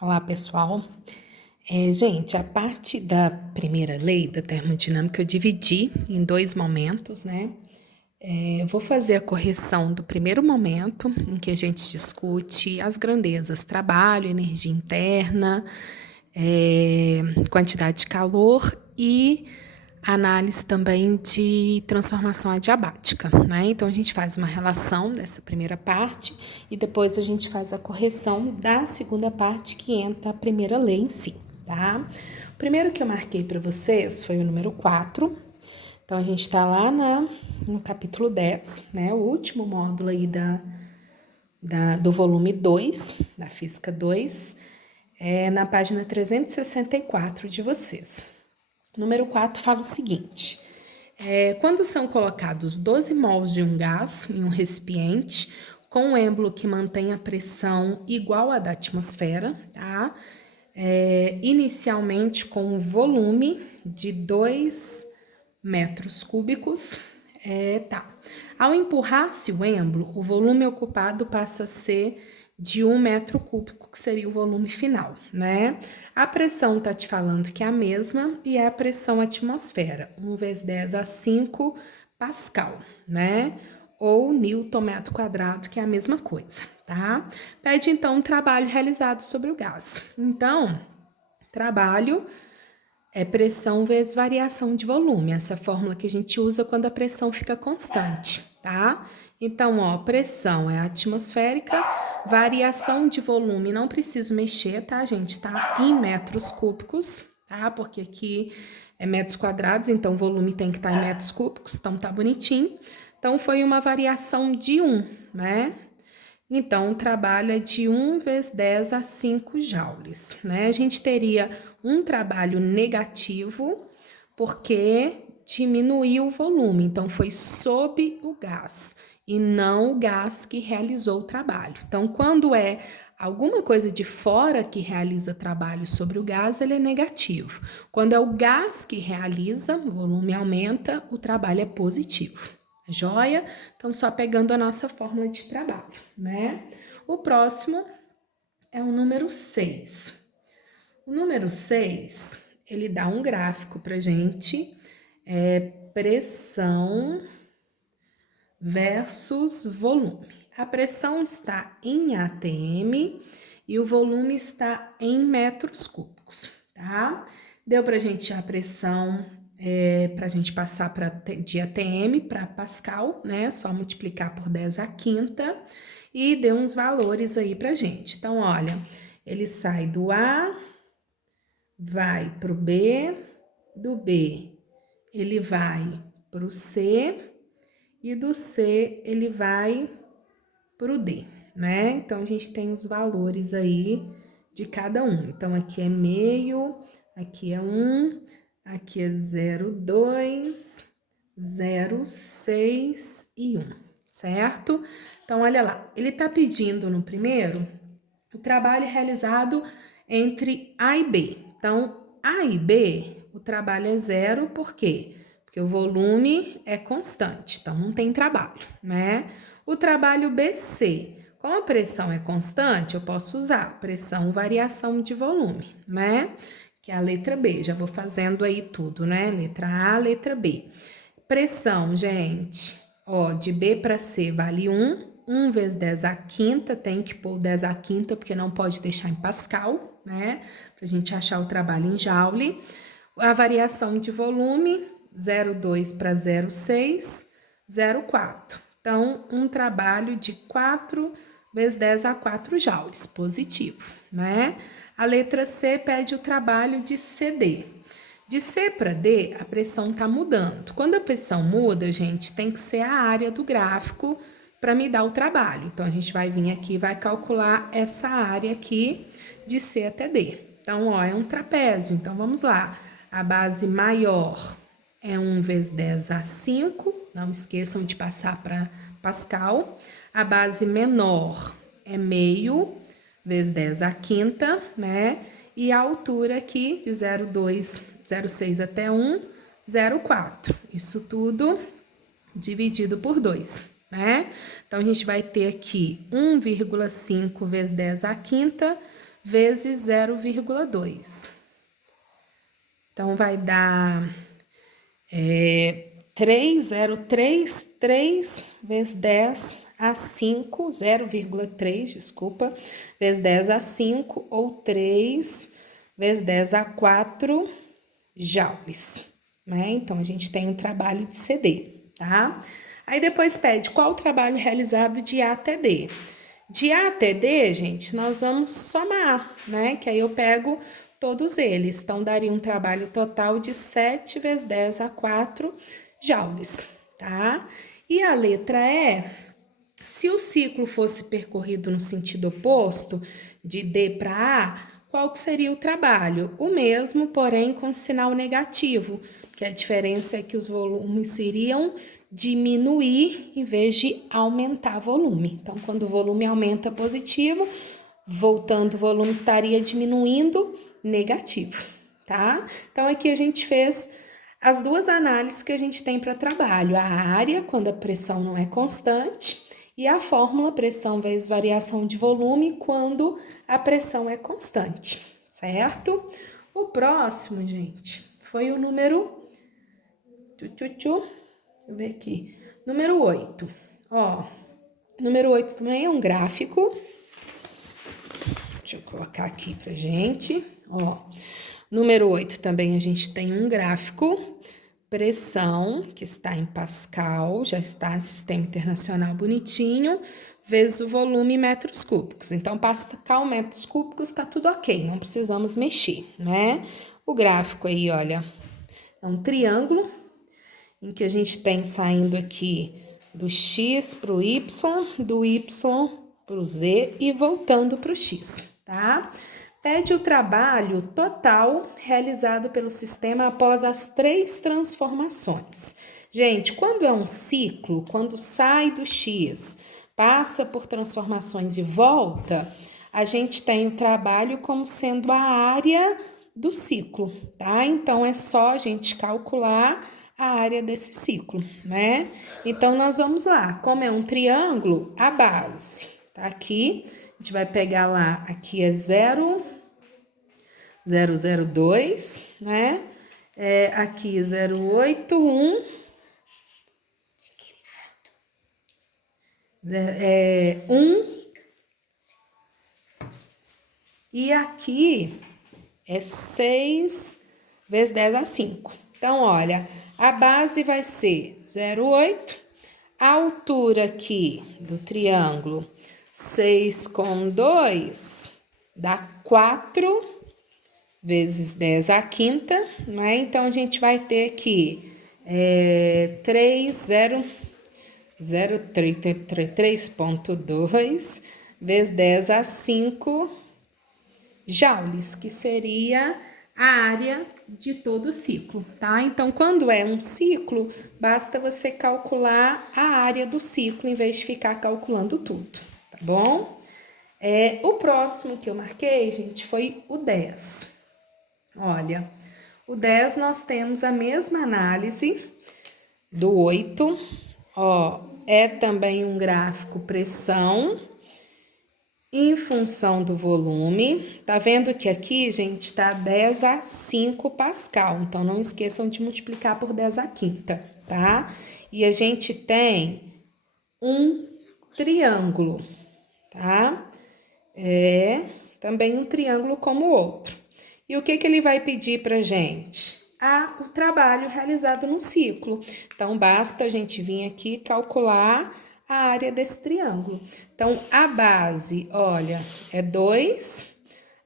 Olá, pessoal. Gente, a parte da primeira lei da termodinâmica eu dividi em dois momentos, né? Eu vou fazer a correção do primeiro momento, em que a gente discute as grandezas, trabalho, energia interna, quantidade de calor e análise também de transformação adiabática, né? Então a gente faz uma relação dessa primeira parte e depois a gente faz a correção da segunda parte, que entra a primeira lei em si, tá? O primeiro que eu marquei para vocês foi o número 4. Então a gente está lá no capítulo 10, né? O último módulo aí do volume 2, da Física 2, na página 364 de vocês. Número 4 fala o seguinte: quando são colocados 12 mols de um gás em um recipiente com um êmbolo que mantém a pressão igual à da atmosfera, tá? Inicialmente com um volume de 2 metros cúbicos, tá. Ao empurrar-se o êmbolo, o volume ocupado passa a ser de 1 metro cúbico, que seria o volume final, né? A pressão tá te falando que é a mesma e é a pressão atmosfera, 1 vezes 10 a 5 Pascal, né? Ou Newton metro quadrado, que é a mesma coisa, tá? Pede então um trabalho realizado sobre o gás. Então, trabalho é pressão vezes variação de volume, essa fórmula que a gente usa quando a pressão fica constante, tá? Então, ó, pressão é atmosférica, variação de volume, não preciso mexer, tá, gente? Tá em metros cúbicos, tá? Porque aqui é metros quadrados, então o volume tem que estar em metros cúbicos, então tá bonitinho. Então, foi uma variação de 1, né? Então, o trabalho é de 1 vezes 10 a 5 joules, né? A gente teria um trabalho negativo, porque diminuiu o volume, então foi sob o gás, e não o gás que realizou o trabalho. Então, quando é alguma coisa de fora que realiza trabalho sobre o gás, ele é negativo. Quando é o gás que realiza, o volume aumenta, o trabalho é positivo. Joia? Então, só pegando a nossa fórmula de trabalho, né? O próximo é o número 6. O número 6, ele dá um gráfico pra gente, pressão versus volume. A pressão está em atm e o volume está em metros cúbicos, tá? Deu pra gente a pressão para a gente passar de atm para Pascal, né? Só multiplicar por 10 a quinta e deu uns valores aí pra gente. Então, olha, ele sai do A, vai pro B, do B ele vai pro C e do C ele vai pro D, né? Então, a gente tem os valores aí de cada um. Então, aqui é meio, aqui é 1, aqui é 0,2, 0,6 e 1, certo? Então, olha lá, ele tá pedindo no primeiro o trabalho realizado entre A e B. Então, A e B, o trabalho é 0, por quê? Porque o volume é constante, então não tem trabalho, né? O trabalho BC, como a pressão é constante, eu posso usar pressão variação de volume, né? Que é a letra B, já vou fazendo aí tudo, né? Letra A, letra B. Pressão, gente, ó, de B para C vale 1. 1 vezes 10 a quinta, tem que pôr 10 a quinta, porque não pode deixar em Pascal, né? Pra gente achar o trabalho em Joule. A variação de volume, 0,2 para 0,6, 0,4. Então, um trabalho de 4 vezes 10 a 4 joules, positivo, né? A letra C pede o trabalho de CD. De C para D, a pressão está mudando. Quando a pressão muda, gente, tem que ser a área do gráfico para me dar o trabalho. Então, a gente vai vir aqui e vai calcular essa área aqui de C até D. Então, ó, é um trapézio. Então, vamos lá. A base maior é 1 vezes 10 a 5. Não esqueçam de passar para Pascal. A base menor é meio vezes 10 a quinta, né? E a altura aqui de 0,2, 0,6 até 1, 0,4. Isso tudo dividido por 2, né? Então, a gente vai ter aqui 1,5 vezes 10 à quinta vezes 0,2. Então, vai dar 3 vezes 10 a 5, 0,3, desculpa, vezes 10 a 5, ou 3 vezes 10 a 4 joules, né? Então, a gente tem um trabalho de CD, tá? Aí, depois pede qual o trabalho realizado de A até D. De A até D, gente, nós vamos somar, né? Que aí eu pego todos eles. Então, daria um trabalho total de 7 vezes 10 a 4 joules, tá? E a letra E, se o ciclo fosse percorrido no sentido oposto, de D para A, qual que seria o trabalho? O mesmo, porém com sinal negativo, porque a diferença é que os volumes iriam diminuir em vez de aumentar volume. Então, quando o volume aumenta positivo, voltando o volume estaria diminuindo negativo, tá? Então, aqui a gente fez as duas análises que a gente tem para trabalho, a área, quando a pressão não é constante, e a fórmula pressão vezes variação de volume quando a pressão é constante, certo? O próximo, gente, foi o número... Deixa eu ver aqui. Número 8. Ó, número 8 também é um gráfico. Deixa eu colocar aqui pra gente. Ó, número 8 também a gente tem um gráfico. Pressão, que está em Pascal, já está sistema internacional bonitinho, vezes o volume em metros cúbicos. Então, Pascal, metros cúbicos, está tudo ok, não precisamos mexer, né? O gráfico aí, olha, é um triângulo, em que a gente tem saindo aqui do X para o Y, do Y para o Z e voltando para o X, tá? Pede o trabalho total realizado pelo sistema após as 3 transformações. Gente, quando é um ciclo, quando sai do X, passa por transformações e volta, a gente tem o trabalho como sendo a área do ciclo, tá? Então, é só a gente calcular a área desse ciclo, né? Então, nós vamos lá. Como é um triângulo, a base tá aqui. A gente vai pegar lá, aqui é 0,02, né? Aqui 0,81, 1, e aqui é 6 vezes 10 a 5. Então, olha, a base vai ser 0,8, a altura aqui do triângulo 6 com 2 dá 4 vezes 10 à quinta, né? Então, a gente vai ter aqui 3,2 vezes 10 a 5 joules, que seria a área de todo o ciclo, tá? Então, quando é um ciclo, basta você calcular a área do ciclo, em vez de ficar calculando tudo, tá bom? O próximo que eu marquei, gente, foi o 10. Olha, o 10 nós temos a mesma análise do 8, ó, é também um gráfico pressão em função do volume. Tá vendo que aqui, gente, tá 10 a 5 Pascal, então não esqueçam de multiplicar por 10 à quinta, tá? E a gente tem um triângulo, tá? Também um triângulo como o outro. E o que ele vai pedir pra gente? O trabalho realizado no ciclo. Então, basta a gente vir aqui calcular a área desse triângulo. Então, a base, olha, é 2,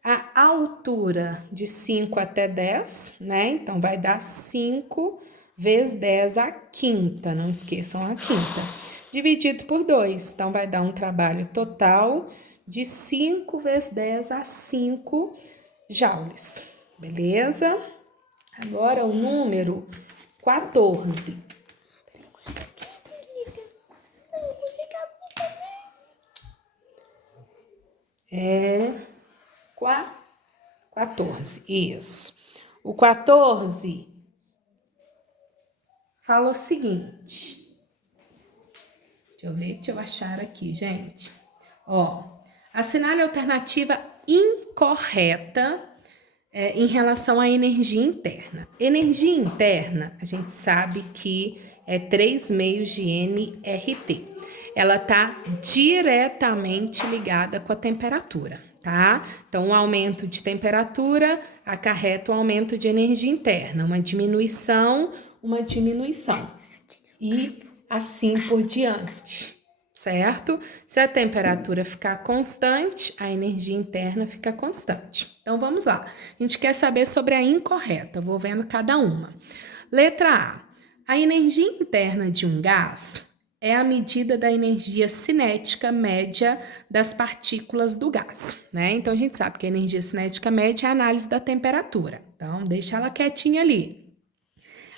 a altura de 5 até 10, né? Então, vai dar 5 vezes 10 à quinta, não esqueçam a quinta, dividido por 2. Então, vai dar um trabalho total de 5 vezes 10 a 5 joules, beleza? Agora o número 14. É 14, isso. O 14 fala o seguinte. Deixa eu ver, deixa eu achar aqui, gente. Ó, assinale a alternativa incorreta em relação à energia interna. Energia interna, a gente sabe que é 3 meios de nRT. Ela está diretamente ligada com a temperatura, tá? Então, o aumento de temperatura acarreta o aumento de energia interna, uma diminuição. E assim por diante, certo? Se a temperatura ficar constante, a energia interna fica constante. Então, vamos lá. A gente quer saber sobre a incorreta. Vou vendo cada uma. Letra A. A energia interna de um gás é a medida da energia cinética média das partículas do gás, né? Então, a gente sabe que a energia cinética média é a análise da temperatura. Então, deixa ela quietinha ali.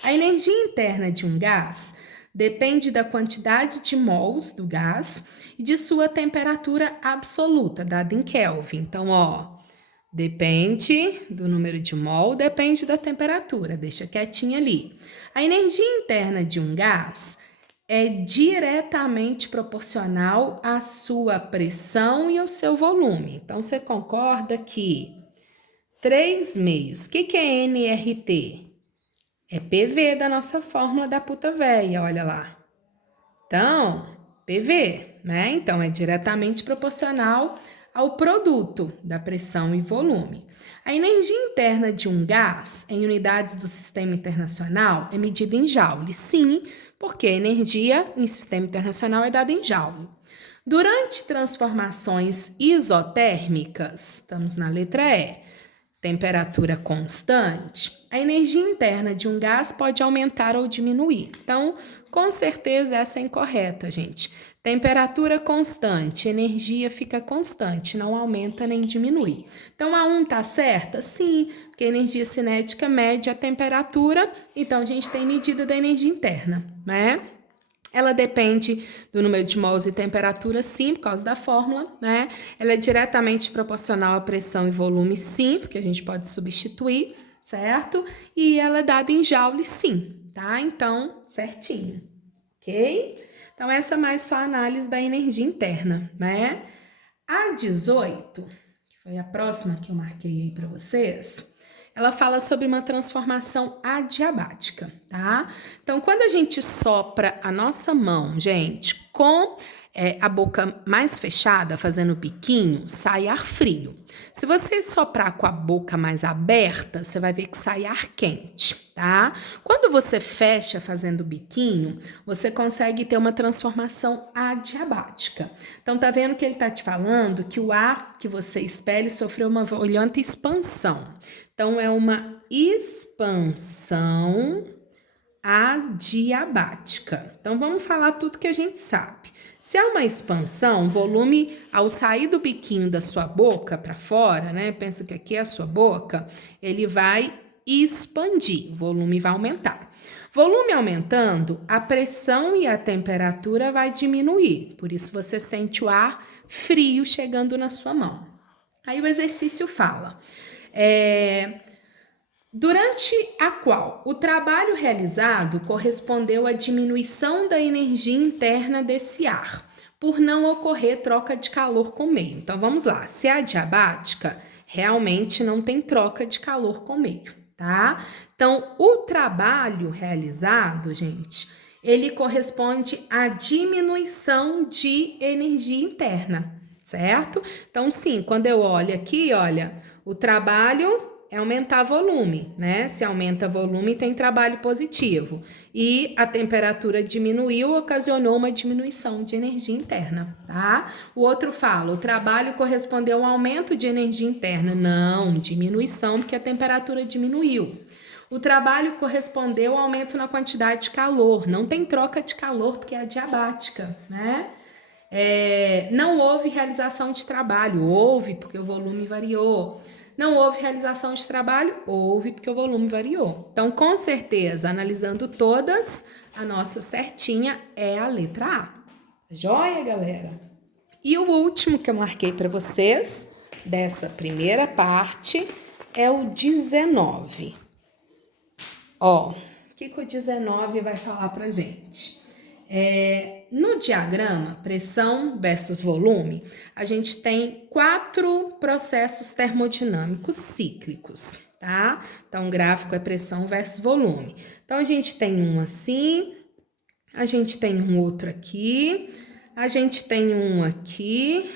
A energia interna de um gás depende da quantidade de mols do gás e de sua temperatura absoluta, dada em Kelvin. Então, depende do número de mol, depende da temperatura, deixa quietinha ali. A energia interna de um gás é diretamente proporcional à sua pressão e ao seu volume. Então, você concorda que 3 meios, o que é nRT? É PV da nossa fórmula da puta véia, olha lá. Então, PV, né? Então, é diretamente proporcional ao produto da pressão e volume. A energia interna de um gás em unidades do sistema internacional é medida em joule. Sim, porque a energia em sistema internacional é dada em joule. Durante transformações isotérmicas, estamos na letra E, temperatura constante, a energia interna de um gás pode aumentar ou diminuir. Então, com certeza essa é incorreta, gente. Temperatura constante, energia fica constante, não aumenta nem diminui. Então, a 1 tá certa? Sim, porque a energia cinética mede a temperatura, então a gente tem medida da energia interna, né? Ela depende do número de mols e temperatura, sim, por causa da fórmula, né? Ela é diretamente proporcional à pressão e volume, sim, porque a gente pode substituir, certo? E ela é dada em joule, sim, tá? Então, certinho, ok? Então, essa é mais só a análise da energia interna, né? A 18, que foi a próxima que eu marquei aí para vocês, ela fala sobre uma transformação adiabática, tá? Então, quando a gente sopra a nossa mão, gente, com a boca mais fechada, fazendo biquinho, sai ar frio. Se você soprar com a boca mais aberta, você vai ver que sai ar quente, tá? Quando você fecha fazendo biquinho, você consegue ter uma transformação adiabática. Então, tá vendo que ele tá te falando que o ar que você expele sofreu uma violenta expansão. Então, é uma expansão adiabática. Então, vamos falar tudo que a gente sabe. Se é uma expansão, o volume, ao sair do biquinho da sua boca para fora, né? Pensa que aqui é a sua boca, ele vai expandir, o volume vai aumentar. Volume aumentando, a pressão e a temperatura vai diminuir. Por isso, você sente o ar frio chegando na sua mão. Aí, o exercício fala... durante a qual o trabalho realizado correspondeu à diminuição da energia interna desse ar, por não ocorrer troca de calor com o meio. Então, vamos lá. Se é adiabática, realmente não tem troca de calor com o meio, tá? Então, o trabalho realizado, gente, ele corresponde à diminuição de energia interna, certo? Então, sim, quando eu olho aqui, olha, o trabalho é aumentar volume, né? Se aumenta volume, tem trabalho positivo. E a temperatura diminuiu, ocasionou uma diminuição de energia interna, tá? O outro fala, o trabalho correspondeu a um aumento de energia interna. Não, diminuição, porque a temperatura diminuiu. O trabalho correspondeu ao aumento na quantidade de calor. Não tem troca de calor, porque é adiabática, né? Não houve realização de trabalho. Houve, porque o volume variou. Não houve realização de trabalho? Houve, porque o volume variou. Então, com certeza, analisando todas, a nossa certinha é a letra A. Joia, galera? E o último que eu marquei para vocês, dessa primeira parte, é o 19. O que o 19 vai falar pra gente? No diagrama, pressão versus volume, a gente tem 4 processos termodinâmicos cíclicos, tá? Então, o gráfico é pressão versus volume. Então, a gente tem um assim, a gente tem um outro aqui, a gente tem um aqui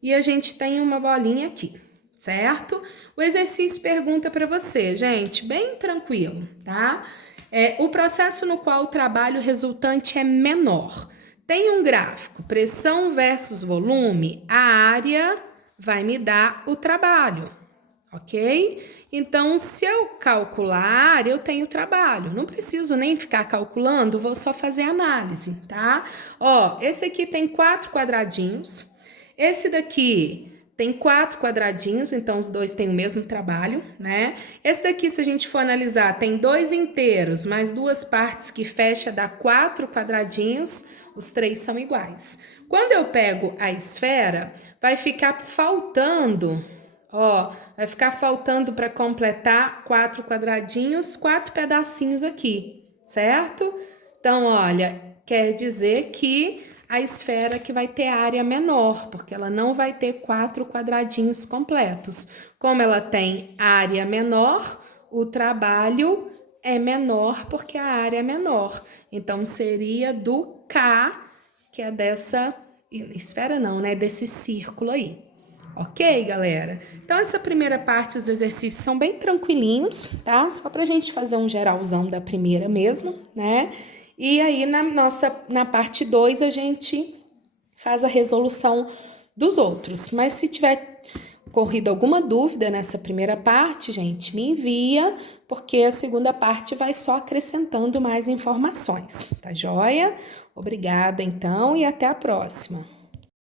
e a gente tem uma bolinha aqui, certo? O exercício pergunta para você, gente, bem tranquilo, tá? O processo no qual o trabalho resultante é menor. Tem um gráfico, pressão versus volume, a área vai me dar o trabalho, ok? Então, se eu calcular a área, eu tenho trabalho. Não preciso nem ficar calculando, vou só fazer análise, tá? Ó, esse aqui tem 4 quadradinhos. Esse daqui tem 4 quadradinhos, então os dois têm o mesmo trabalho, né? Esse daqui, se a gente for analisar, tem 2 inteiros, mais 2 partes que fecha, dá 4 quadradinhos, os 3 são iguais. Quando eu pego a esfera, vai ficar faltando, ó, vai ficar faltando para completar 4 quadradinhos, 4 pedacinhos aqui, certo? Então, olha, quer dizer que a esfera que vai ter área menor, porque ela não vai ter 4 quadradinhos completos. Como ela tem área menor, o trabalho é menor porque a área é menor. Então, seria do K, que é dessa esfera não, né? Desse círculo aí. Ok, galera? Então, essa primeira parte, os exercícios são bem tranquilinhos, tá? Só pra gente fazer um geralzão da primeira mesmo, né? E aí, na parte 2, a gente faz a resolução dos outros. Mas se tiver corrido alguma dúvida nessa primeira parte, gente, me envia, porque a segunda parte vai só acrescentando mais informações, tá joia? Obrigada, então, e até a próxima.